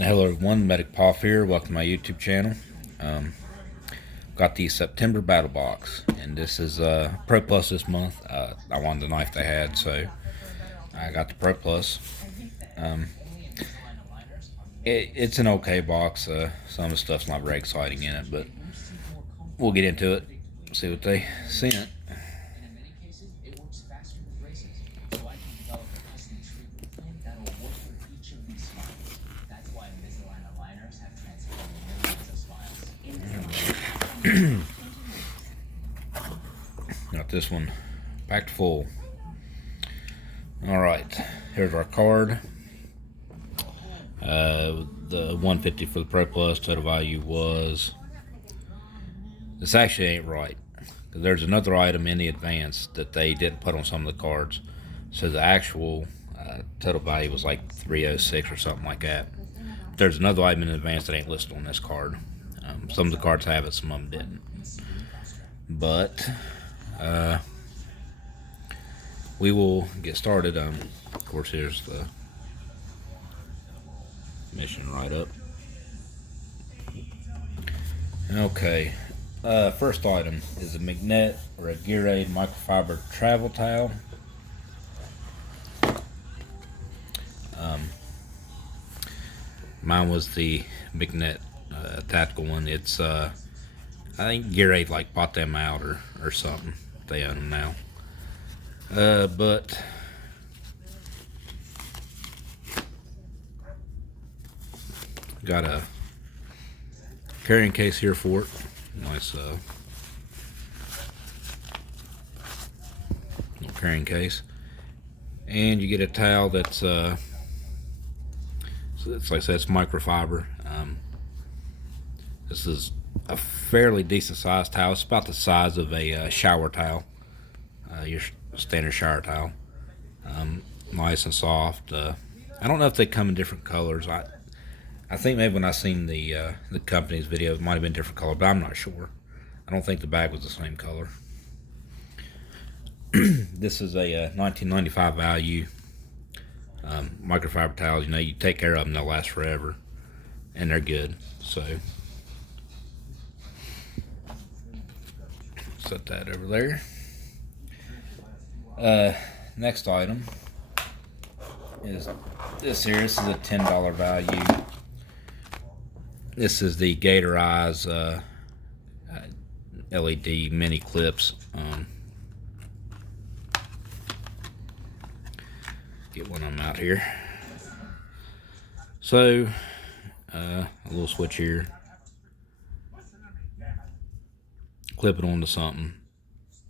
Hello everyone, Medic Poff here. Welcome to my YouTube channel. Got the September Battlbox, and this is Pro Plus this month. I wanted the knife they had, so I got the Pro Plus. It's an okay box. Some of the stuff's not very exciting in it, but we'll get into it. See what they sent. Got this one packed full. Alright, here's our card. The 150 for the Pro Plus total value was... This actually ain't right. There's another item in the advance that they didn't put on some of the cards. So the actual total value was like 306 or something like that. There's another item in advance that ain't listed on this card. Some of the cards have it, some of them didn't. But we will get started. Of course, here's the mission right up. Okay, first item is a magnet or a gear aid microfiber travel towel. Mine was the magnet tactical one. It's I think Gear Aid like bought them out or something. They own them now. But got a carrying case here for it. Nice little carrying case. And you get a towel that's so it's like I said, it's microfiber. This is a fairly decent sized towel. It's about the size of a shower towel, your standard shower towel. Nice and soft. I don't know if they come in different colors. I think maybe when I seen the company's video, it might have been different color, but I'm not sure. I don't think the bag was the same color. This is a $19.95 value. Microfiber towels, you know, you take care of them, they'll last forever, and they're good. So set that over there. Next item is this here. This is a $10 value. This is the Gator Eyes LED mini clips. Get one of them out here. So a little switch here. Clip it onto something.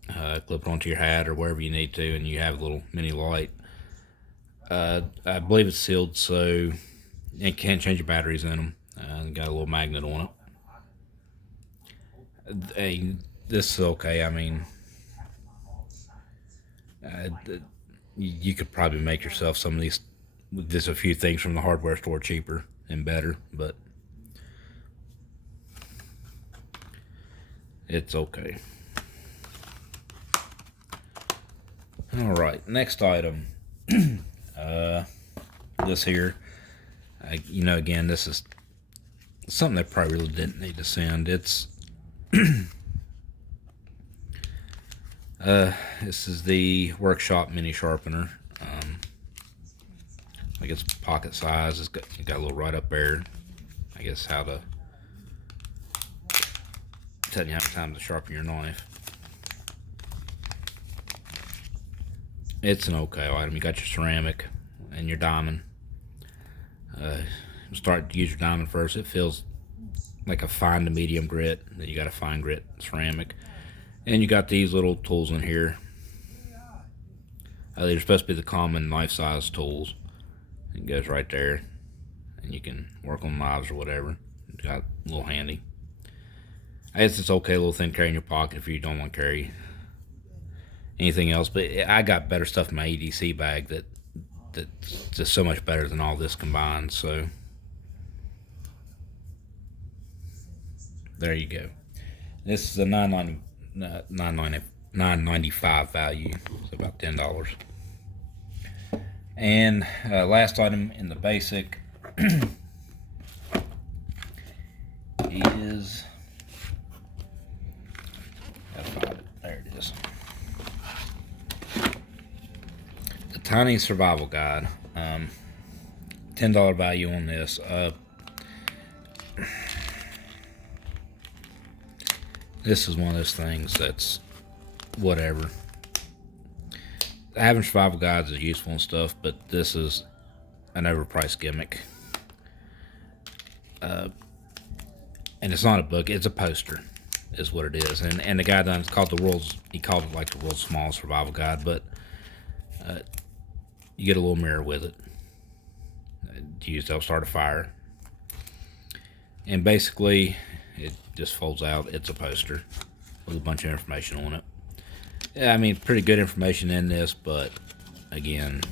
Clip it onto your hat or wherever you need to, and you have a little mini light. I believe it's sealed, so you can't change your batteries in them. Got a little magnet on it. This is okay. I mean, you could probably make yourself some of these, just a few things from the hardware store cheaper and better, but it's okay. All right, next item. This here, you know, again, this is something they probably really didn't need to send. It's this is the Workshop mini sharpener. I guess pocket size. It's got a little right up there. I guess how to tell you how many times to sharpen your knife. It's an okay item. You got your ceramic and your diamond. Start to use your diamond first. It feels like a fine to medium grit. Then you got a fine grit ceramic. And you got these little tools in here. They're supposed to be the common knife size tools. It goes right there. And you can work on knives or whatever. It's got a little handy. I guess it's okay, a little thing to carry in your pocket if you don't want to carry anything else. But I got better stuff in my EDC bag that's just so much better than all this combined. So there you go. This is a $9.95 value, so about $10. And last item in the basic is, gotta find it, there it is. The Tiny Survival Guide. $10 value on this. This is one of those things that's whatever. Having survival guides is useful and stuff, but this is an overpriced gimmick. And it's not a book, it's a poster, is what it is. And the guy done, it's called he called it like the world's smallest survival guide, but you get a little mirror with it. To use to start a fire. And basically, it just folds out. It's a poster with a bunch of information on it. Yeah, I mean, pretty good information in this, but again,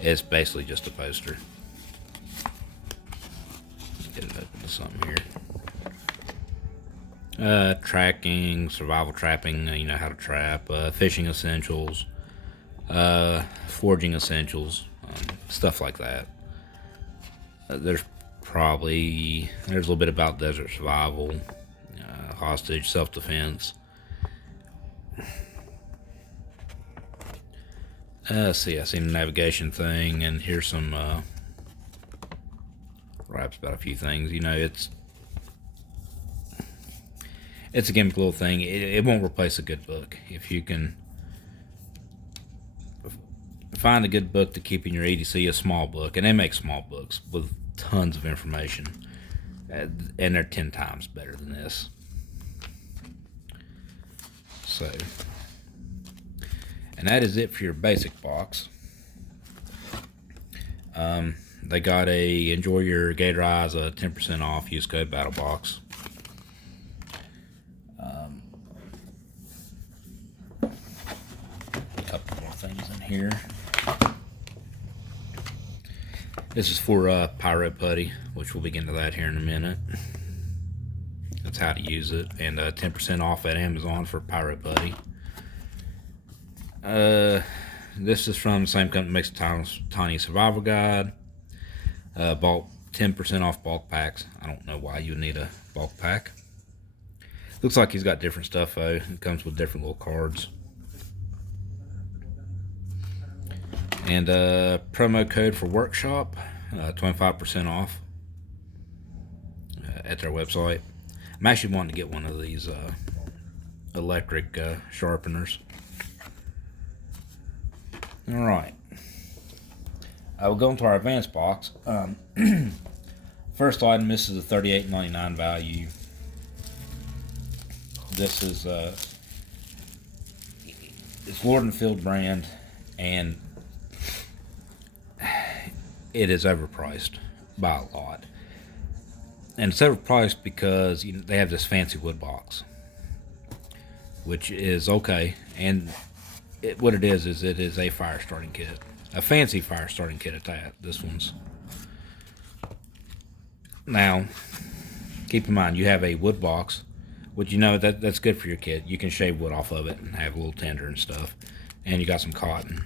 it's basically just a poster. Get it open to something here. Tracking, survival trapping, you know how to trap, fishing essentials, foraging essentials, stuff like that. There's a little bit about desert survival, hostage, self-defense. Let's see, I seen a navigation thing, and here's some raps about a few things. You know, it's a gimmick little thing. It won't replace a good book. If you can find a good book to keep in your EDC, a small book, and they make small books with tons of information, and they're 10 times better than this. So, and that is it for your basic box. They got a enjoy your gator eyes 10% off. Use code Battlbox. A couple more things in here. This is for Pyro Putty, which we'll get into that here in a minute. That's how to use it, and 10% off at Amazon for Pyro Putty. This is from the same company that makes the Tiny Survival Guide. Bulk 10% off bulk packs. I don't know why you would need a bulk pack. Looks like he's got different stuff though. It comes with different little cards. And promo code for workshop, 25% off at their website. I'm actually wanting to get one of these electric sharpeners. All right. I will go into our advanced box. First item, this is a $38.99 value. This is it's Lord & Field brand, and it is overpriced by a lot. And it's overpriced because they have this fancy wood box, which is okay. And what it is it is a fire starting kit. A fancy fire starting kit at that. This one's. Now, keep in mind, you have a wood box, which that's good for your kit. You can shave wood off of it and have a little tinder and stuff. And you got some cotton.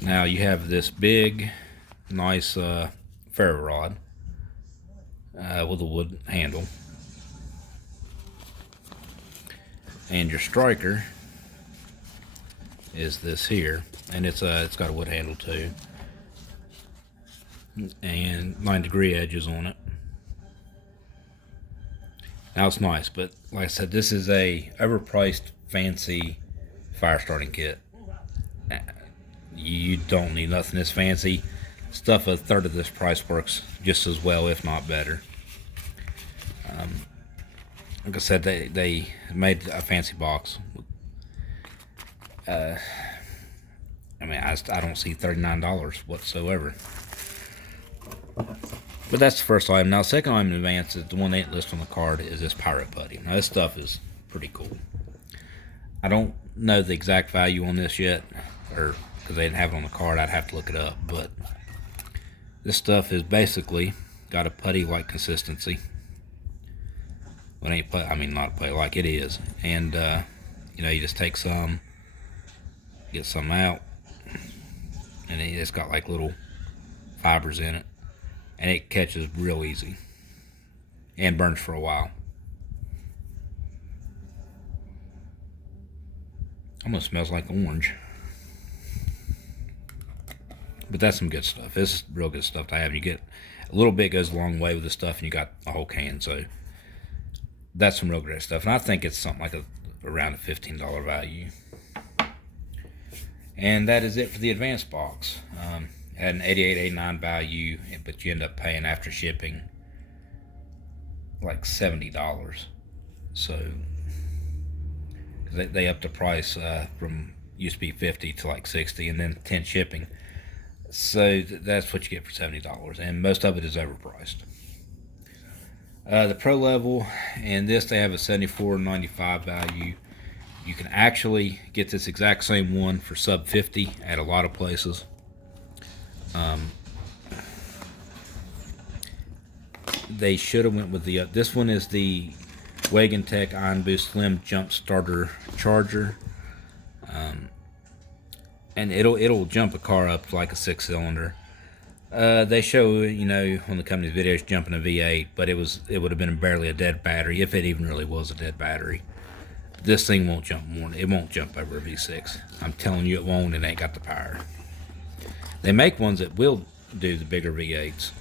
Now you have this big, nice ferro rod with a wood handle. And your striker is this here, and it's got a wood handle too, and 9-degree edges on it. Now it's nice, but like I said, this is a overpriced fancy fire starting kit. You don't need nothing this fancy. Stuff a third of this price works just as well, if not better. Like I said, they made a fancy box. I mean, I don't see $39 whatsoever. But that's the first item. Now, the second item in advance is the one they didn't list on the card, is this Pirate Putty. Now, this stuff is pretty cool. I don't know the exact value on this yet, or because they didn't have it on the card, I'd have to look it up. But this stuff is basically got a putty-like consistency. Well, it ain't putty, I mean, not putty like it is. And you just take some, get some out, and it's got like little fibers in it, and it catches real easy. and burns for a while. Almost smells like orange. But that's some good stuff. This is real good stuff to have. You get a little bit goes a long way with the stuff, and you got a whole can. So that's some real great stuff. And I think it's something like around a $15 value. And that is it for the advanced box. Had an $88.89 value, but you end up paying after shipping like $70. So they upped the price from used to be $50 to like $60, and then 10 shipping. So that's what you get for $70, and most of it is overpriced. The Pro level, and this they have a $74.95 value. You can actually get this exact same one for sub 50 at a lot of places. They should have went with the this one is the Wagon Tech Iron Boost Slim Jump Starter Charger, and it'll jump a car up like a 6-cylinder. They show, you know, on the company's videos jumping a V8, but it would have been barely a dead battery, if it even really was a dead battery. This thing won't jump more. It won't jump over a V6. I'm telling you, it won't. It ain't got the power. They make ones that will do the bigger V8s,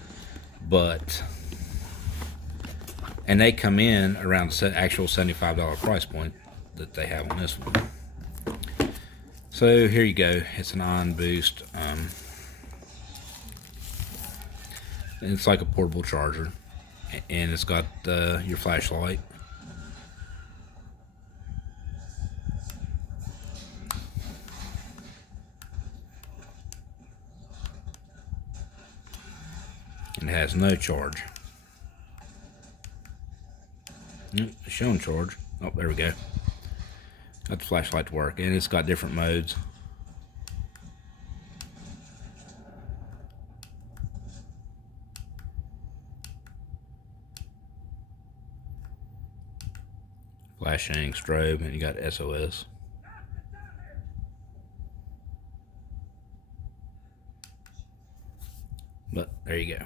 and they come in around the actual $75 price point that they have on this one. So here you go. It's an Iron Boost. It's like a portable charger, and it's got your flashlight. And it has no charge. It's showing charge. Oh, there we go. Got the flashlight to work, and it's got different modes. Flashing, strobe, and you got SOS. But there you go.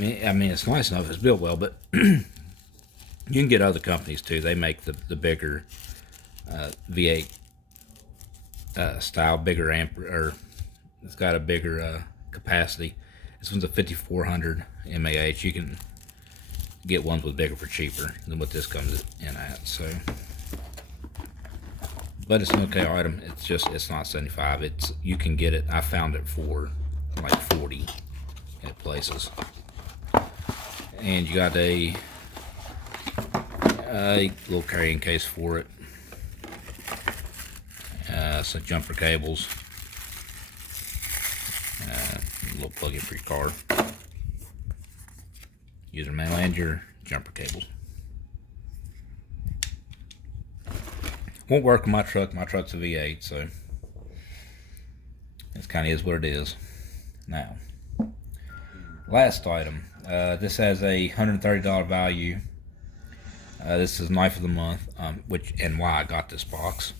I mean, it's nice enough. It's built well, but you can get other companies too. They make the bigger V8 style, bigger amp, or it's got a bigger capacity. This one's a 5400 mAh. You can get ones with bigger for cheaper than what this comes in at. So, but it's an okay item. It's not 75. You can get it. I found it for like 40 at places. And you got a little carrying case for it. Some jumper cables. A little plug-in for your car. User manual and your jumper cables. Won't work on my truck. My truck's a V8, so it kind of is what it is. Now, last item. This has a $130 value. This is knife of the month, and why I got this box.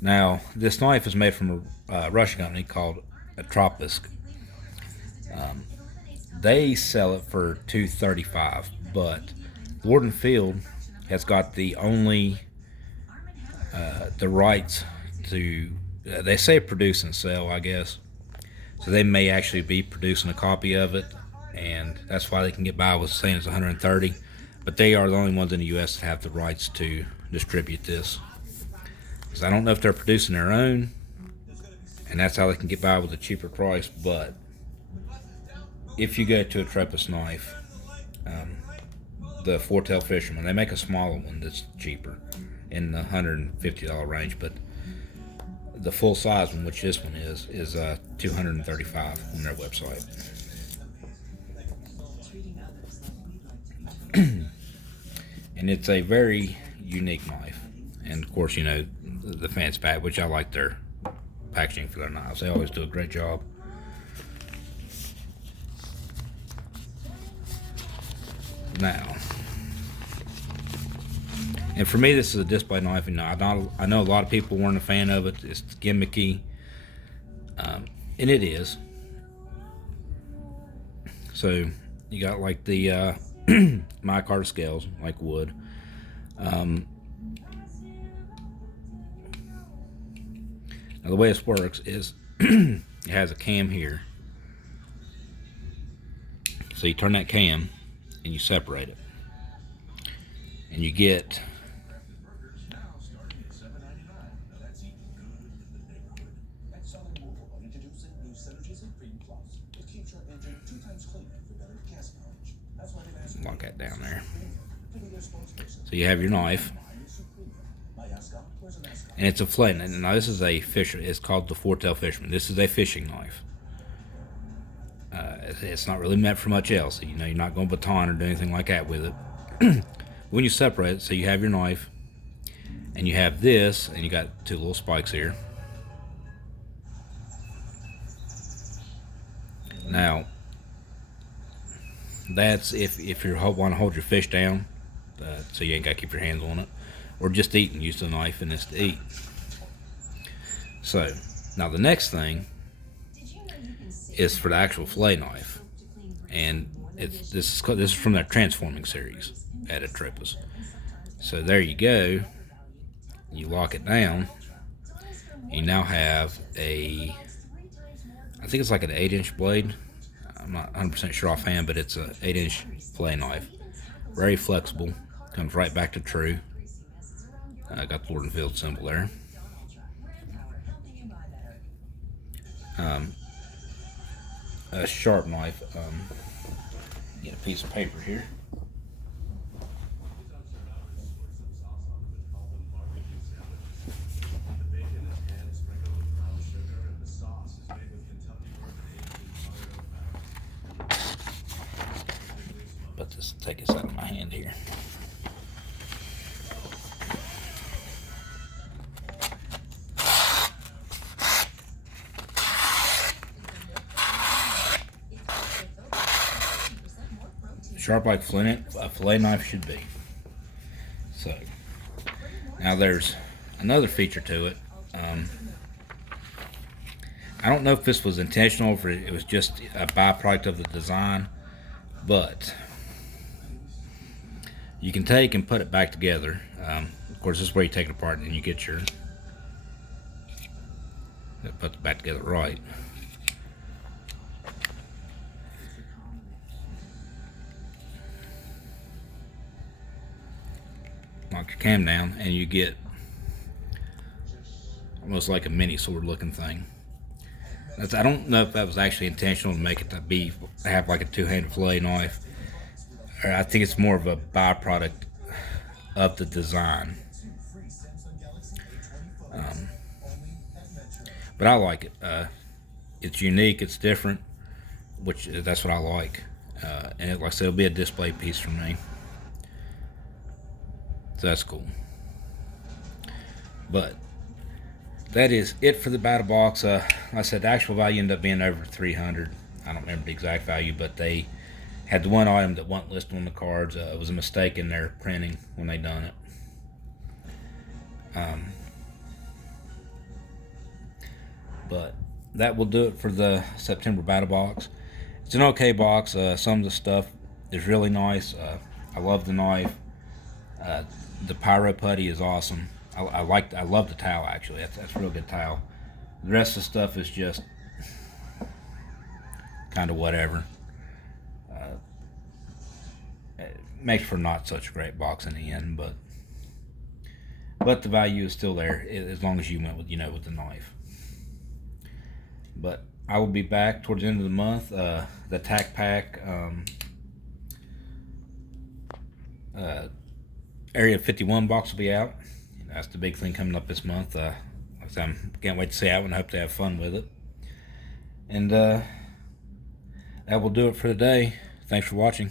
Now, this knife is made from a Russian company called Tropisk. They sell it for $235, but Warden Field has got the rights to. They say produce and sell, I guess. So they may actually be producing a copy of it, and that's why they can get by with saying it's 130. But they are the only ones in the U.S. that have the rights to distribute this. Because I don't know if they're producing their own, and that's how they can get by with a cheaper price. But if you go to a Tropisk knife, the Four-Tailed Fisherman, they make a smaller one that's cheaper in the $150 range, but the full size one, which this one is $235 on their website. And it's a very unique knife. And of course, you know, the fancy pack, which I like their packaging for their knives. They always do a great job. Now, and for me, this is a display knife. And I know a lot of people weren't a fan of it. It's gimmicky, and it is. So you got like the micarta scales, like wood. Now the way this works is it has a cam here. So you turn that cam and you separate it. And you get lock that down there. So you have your knife. And it's a flint. And now this is a fisher. It's called the four-tail fisherman. This is a fishing knife. It's not really meant for much else. You know, you're not going to baton or do anything like that with it. When you separate it, so you have your knife, and you have this, and you got two little spikes here. Now, that's if you want to hold your fish down, so you ain't got to keep your hands on it, or just eating. Use the knife and this to eat. So, now the next thing is for the actual fillet knife, and this is from their transforming series at Atropos. So there you go. You lock it down. You now have I think it's like an 8-inch blade. I'm not 100% sure offhand, but it's an 8-inch fillet knife. Very flexible. Comes right back to true. I got the Lord and Field symbol there. A sharp knife. Get a piece of paper here. But just take this out of my hand here. Sharp like a fillet knife should be. So now there's another feature to it. I don't know if this was intentional or if it was just a byproduct of the design, but you can take and put it back together. Of course, this is where you take it apart and you get your put it back together right. Lock your cam down and you get almost like a mini sword looking thing. I don't know if that was actually intentional to make it to have like a two-handed fillet knife. I think it's more of a byproduct of the design. But I like it. It's unique, it's different, which that's what I like. And like I said, it'll be a display piece for me. So that's cool. But that is it for the Battlbox. Like I said, the actual value ended up being over 300. I don't remember the exact value, but they had the one item that wasn't listed on the cards. It was a mistake in their printing when they done it. But that will do it for the September Battlbox. It's an okay box. Some of the stuff is really nice. I love the knife. The pyro putty is awesome. I love the towel actually. That's a real good towel. The rest of the stuff is just kind of whatever. It makes for not such a great box in the end, but the value is still there as long as you went with with the knife. But I will be back towards the end of the month. The Tac Pack Area 51 box will be out. That's the big thing coming up this month. I can't wait to see that one. I hope to have fun with it. And that will do it for today. Thanks for watching.